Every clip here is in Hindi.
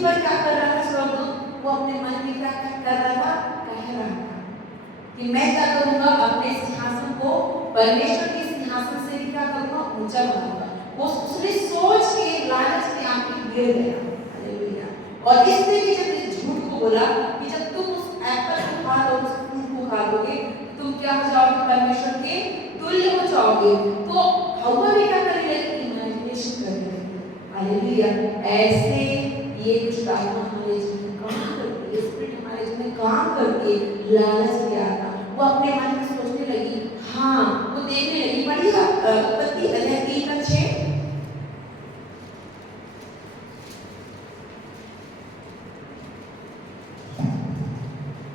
लूसीफर क्या कर रहा था स्वर्गदूत? वो अपने मन में क्या कर रहा था? कह रहा था कि मैं क्या करूंगा, अपने सिंहासन को परमेश्वर के सिंहासन से भी क्या करूंगा, ऊंचा बनाऊंगा। वो उसने सोच के लालच में आके गिर गया। हालेलुया। और इसने भी जब इस झूठ को बोला कि जब तुम उस एप्पल को खा लो, उस फूल को खा लोगे, तुम क्या हो जाओगे, परमेश्वर के तुल्य हो जाओगे। तो हव्वा भी क्या करने लगी, इमेजिनेशन करने लगी। हालेलुया। ऐसे ये कुछ आत्मा हमारे जीवन में काम करती है, स्पिरिट हमारे जीवन में काम करती है। लालच की आत्मा वो अपने मन में सोचने लगी, हाँ वो देखने लगी। पढ़िएगा उत्पत्ति अध्याय 3 का 6।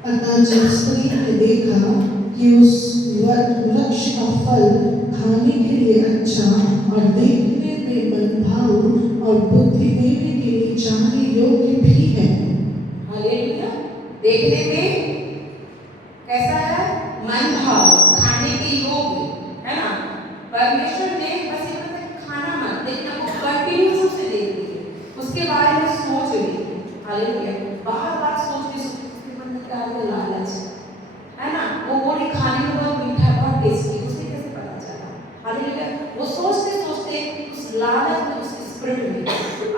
अतः जब स्त्री ने देखा कि उस वृक्ष का फल खाने के लिए अच्छा और देखने में मनभाऊ और बुद्धि देने के लिए जानने योग्य भी है। हालेलुया। देखने में कैसा है, मनभाऊ, खाने के योग्य, है ना। परमेश्वर ने बस ये मतलब खाना मत देखना, वो कंटिन्यू से देख रही है, उसके बारे में सोच रही है। हालेलुया। बार-बार सोचते सोचते उसके मन में क्या है, लालच, है ना। वो बोले खाने में बहुत मीठा, बहुत टेस्टी, उसे कैसे पता चला। हालेलुया। वो सोचते सोचते उस लालच में, उस स्पिरिट में,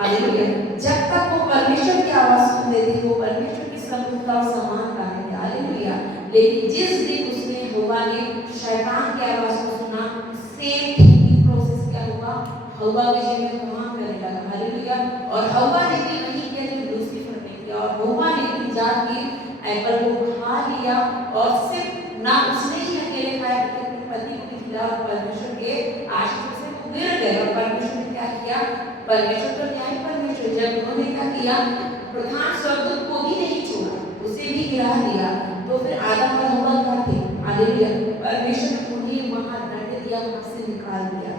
हालेलुया, जब तक वो परमेश्वर की आवाज सुन लेती, वो परमेश्वर की संपूर्णता और समानता है। हालेलुया। लेकिन जिस दिन उसने हव्वा ने शैतान की आवाज को सुना, सेम थिंकिंग प्रोसेस क्या हुआ, हव्वा के जीवन में काम करने लगा। हालेलुया। और हव्वा ने भी वही किया जो लूसीफर ने किया, और हव्वा ने भी जाके एप्पल को खा लिया। और सिर्फ ना उसने ही अकेले खाया, बल्कि अपने पति को भी खिलाया, और परमेश्वर के आशीष से वो गिर गए। और परमेश्वर ने क्या किया, परमेश्वर तो न्याय परमेश्वर, जब उन्होंने क्या किया, प्रधान स्वर्गदूत को भी नहीं छोड़ा, उसे भी गिरा दिया, तो फिर आदम और हव्वा क्या थे। हालेलुया। परमेश्वर ने उन्हें वहां दंड दिया, वहां से निकाल दिया।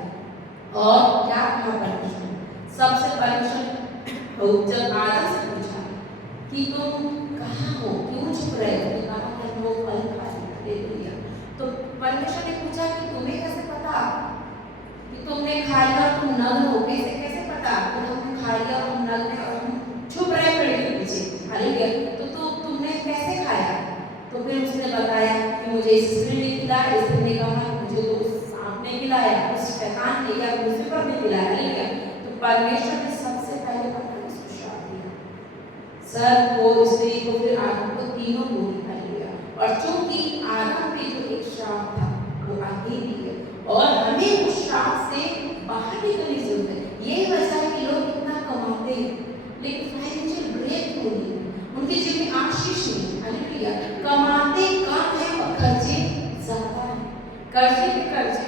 और क्या कहा परमेश्वर ने, सबसे परमेश्वर जब आदम से पूछा कि तुम कहाँ हो, क्यों छुप रहे हो, तो कहा मैं वो फल खा लिया। हालेलुया। तो परमेश्वर ने पूछा कि तुम्हें कैसे पता कि तुमने खा लिया और तुम नग्न हो, कैसे कैसे पता कि हमने खा लिया और हम नग्न हैं और हम छुप रहे पेड़ के पीछे। हालेलुया। तो तुमने कैसे खाया? तो फिर उसने बताया कि मुझे इस स्त्री ने खिलाया, इस स्त्री ने कहा मुझे तो उस सांप ने खिलाया, उस शैतान ने या लूसीफर ने खिलाया। हालेलुया। तो परमेश्वर ने सबसे पहले पता उसको श्राप दिया, सर को, स्त्री को, फिर आदम को, तीनों को। हालेलुया। और चूंकि आदम पे जो एक श्राप था वो आगे भी है, और हमें उस श्राप से बाहर निकलने की जरूरत है। यही वजह है कि लोग इतना कमाते हैं लेकिन फाइनेंशियल ब्रेक नहीं है, उनके जीवन में आशीष नहीं। हालेलुया। कमाते कम है और खर्चे ज्यादा है, कर्जे पे कर्जे,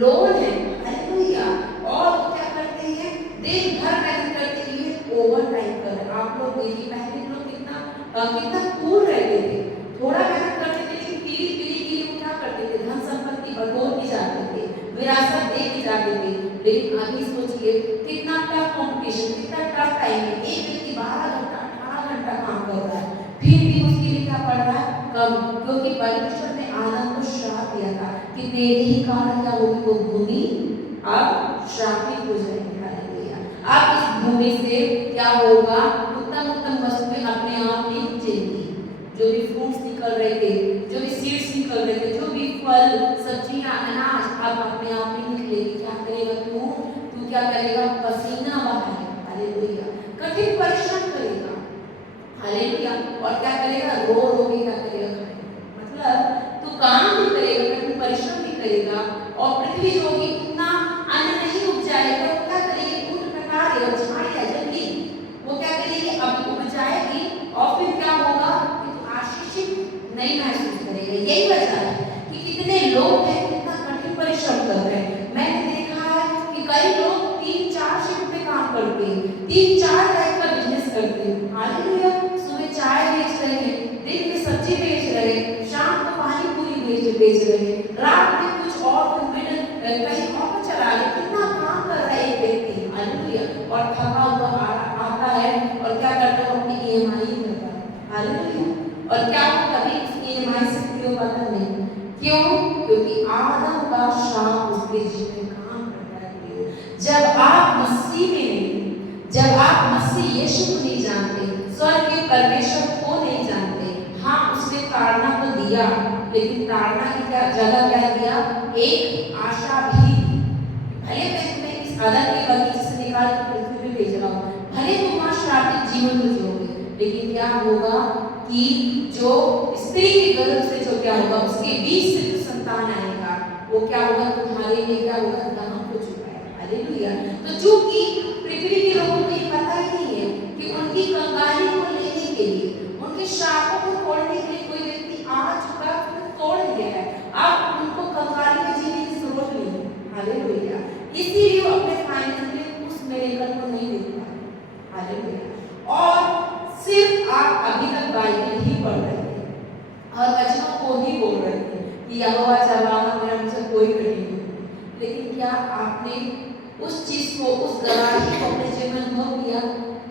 लोन है। हालेलुया। और वो क्या करते हैं, दिन भर मेहनत करते हैं, ओवर टाइम कर रहे हैं। आप लोग देखिए, पहले लोग कितना कूल रहते थे, थोड़ा मेहनत करते थे, लेकिन पीढ़ी पीढ़ी के लिए क्या करते थे, धन संपत्ति बटोर के जाते थे, विरासत दे के जाते थे। लेकिन अभी सोचिए कितना टफ कॉम्पिटिशन, कितना टफ टाइम है। एक व्यक्ति 12 घंटा 18 घंटा काम कर रहा है, फिर भी उसके लिए क्या पड़ रहा है, कम, क्योंकि परमेश्वर ने आदम को श्राप दिया था कि तेरे ही कारण क्या होगी, वो भूमि अब श्रापित हो जाएगी। हालेलुया। अब इस भूमि से क्या होगा, उत्तम उत्तम वस्तुएं अपने आप नहीं उपजेंगी। जो भी फ्रूट्स निकल रहे थे, जो भी सीड्स निकल रहे थे, जो भी फल सब्जियां अनाज, अब अपने आप नहीं निकलेगी। क्या करेगा तू क्या करेगा, पसीना बहाएगा। हालेलुया। कठिन परिश्रम करेगा। हालेलुया। और क्या करेगा, रो रो के क्या करेगा, मतलब तू काम भी करेगा, कठिन परिश्रम भी करेगा, और पृथ्वी जो होगी उतना अन्न नहीं उपजाएगा। तो क्या करेगी, ऊंट कटारे और झाड़ियां जंगली, वो क्या करेगी, अब उग जाएगी, और फिर क्या होगा, आशीषित नहीं महसूस करेगा। यही वजह है कि कितने लोग हैं कितना कठिन परिश्रम कर रहे हैं। मैंने देखा है कि कई लोग 3-4 शिफ्ट पे काम करते हैं, 3-4 टाइप का बिजनेस करते हैं। हालेलुया। सुबह चाय बेच रहे हैं, दिन में सब्जी बेच रहे हैं, शाम को पानी पूरी बेच रहे हैं, रात में कुछ और कहीं और चला रहे। कितना काम कर रहा है एक व्यक्ति। हालेलुया। और थका हुआ आता है, और क्या करता है, अपनी EMI करता है। हालेलुया। और क्या वो कभी EMI से फ्री हो पाता नहीं? क्यों? क्योंकि आदम का श्राप उसके जीवन में काम करता है। जब आप मसीह में नहीं, जब आप मसीह यीशु को नहीं जानते, परमेश्वर को नहीं जानते। हाँ, उसने ताड़ना को दिया, लेकिन ताड़ना की क्या जगह क्या दिया? एक आशा भी दी। भले मैं तुम्हें इस अदन के बगीचे से निकाल कर पृथ्वी पे भेज रहा हूँ, भले तुम वहाँ श्रापित जीवन को जियोगे, लेकिन क्या होगा कि जो स्त्री के गर्भ से जो क्या होगा, उसके बीच से जो संतान आएगा, वो क्या होगा? तुम्हारे लिए क्या होगा? दाम को चुकाएगा। हालेलुया। तो चूंकि पृथ्वी के लोगों को ये पता ही नहीं है कि उनकी कंगाली को लेने के लिए, उनके श्रापों को तोड़ने के लिए कोई व्यक्ति आ चुका, तोड़ दिया है। अब उनको कंगाली में जीने की जरूरत नहीं है। हालेलुया। इसीलिए वो अपने फाइनेंस में उस मिरेकल को नहीं देख पाए। हालेलुया। और सिर्फ आप अभी तक बाइबल ही पढ़ रहे थे और वचनों को ही बोल रहे थे कि यहोवा जवाब मेरा मुझे कोई कठिनाई नहीं, लेकिन क्या आपने उस चीज को, उस गवाही को अपने जीवन में अनुभव किया?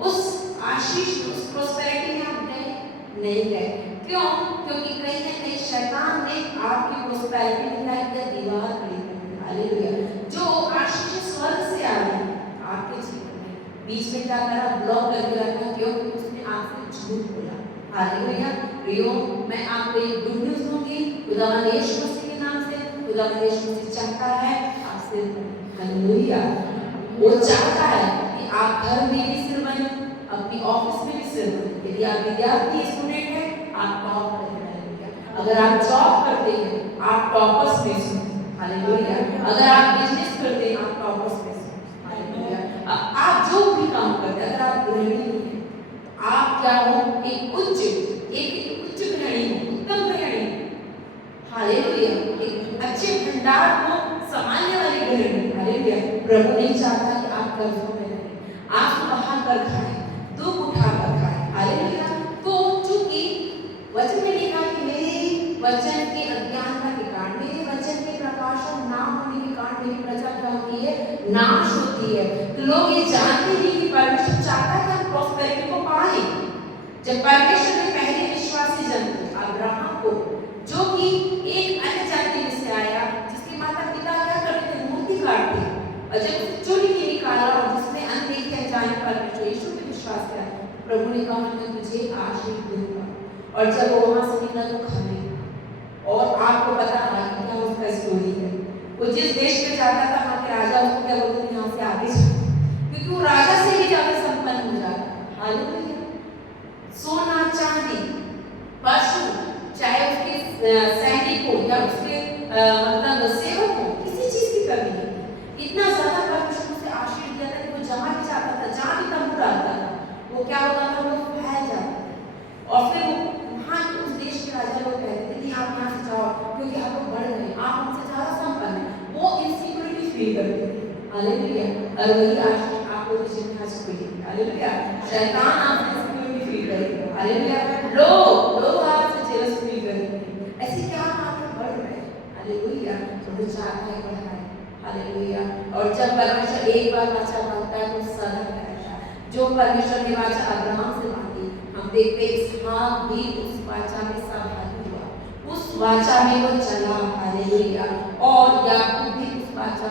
उस आशीष, उस प्रोस्पेरिटी में आप गए? नहीं गए। क्यों? क्योंकि कहीं ना कहीं शैतान ने आपकी प्रोस्पेरिटी में क्या किया? दीवार खड़ी कर दी। हालेलुया। जो आशीष स्वर्ग से आ रही है आपके जीवन में, बीच में क्या करा? ब्लॉक करके रखा। क्यों? उसने आपसे झूठ बोला। हालेलुया। प्रियो, मैं आपको एक गुड न्यूज़ दूंगी, खुदावंद यीशु मसीह के नाम से। खुदावंद यीशु मसीह चाहता है आपसे, हालेलुया, वो चाहता है कि आप घर में भी सिर बने, अपनी ऑफिस में भी सिर बने। यदि आप विद्यार्थी स्टूडेंट हैं, आप टॉप करें। हालेलुया। अगर आप जॉब करते हैं, आप टॉपर्स में से। हालेलुया। अगर आप बिजनेस करते हैं, आप टॉपर्स में से। हालेलुया। आप जो भी काम करते हैं, अगर आप गृहिणी हैं, आप क्या हो? एक उच्च गृहिणी हो, उत्तम गृहिणी। हालेलुया। एक अच्छे भंडार को संभालने वाली गृहिणी। हालेलुया। प्रभु नहीं चाहता कि आप कर्जों में रहें, आप बहा कर खाएं, दुख उठा कर खाएं। हालेलुया। तो चूंकि वचन में लिखा कि मेरे वचन के अज्ञानता के कारण, मेरे वचन के प्रकाशन ना होने के कारण मेरी प्रजा क्या होती है? नाश होती है। तो लोग ये जानते नहीं कि परमेश्वर चाहता है कि हम प्रॉस्पेरिटी को पाएं। जब परमेश्वर ने पहले विश्वासी जन अब्राहम को, जो कि एक अन्य जाति में से आया, जिसके माता पिता क्या करते थे? मूर्ति काटते, और जब चुन के निकाला और जिसने अनदेखी अनजाने परमेश्वर यीशु पे विश्वास किया, प्रभु ने कहा मैं तुझे आशीष दूंगा। और जब वो वहां से निकला तो खाने, और आपको पता आगे क्या उसका स्टोरी है। वो जिस देश में जाता था, वहां के राजा उसको क्या बोलते थे? यहाँ से आगे जा, क्योंकि वो राजा से ही ज्यादा संपन्न हो जाता। हालेलुया। सोना चांदी पशु, चाहे उसके सैनिक हो या उसके मतलब सेवक हो, किसी चीज की कमी नहीं। इतना ज्यादा परमेश्वर उसे आशीष दिया था कि वो जहाँ भी जाता था, जहाँ भी तंबू डालता था, वो क्या होता था? वो फैल जाता था। और फिर वहाँ उस देश के राजा लोग कहते थे कि आप यहाँ से जाओ, क्योंकि आप लोग बढ़ गए, आप हमसे ज्यादा संपन्न हैं। वो इनसिक्योरिटी फील करते थे। हालेलुया। और वही आशीष आप लोगों के जीवन में आज कोई नहीं। हालेलुया। शैतान आपसे इनसिक्योरिटी फील करेगा। हालेलुया। लोग आपसे जेलस फील करेंगे। ऐसे क्या आप बढ़ रहे हैं? हालेलुया। तो चाहता है बढ़ाए। हालेलुया। और जब परमेश्वर एक बार वाचा बांधता है तो सदा रहेगा। जो परमेश्वर ने वाचा अब्राहम से बांधी, हम देखते हैं इसहाक भी उस वाचा में सहभागी हुआ, उस वाचा में वो चला। हालेलुया। और याकूब भी उस वाचा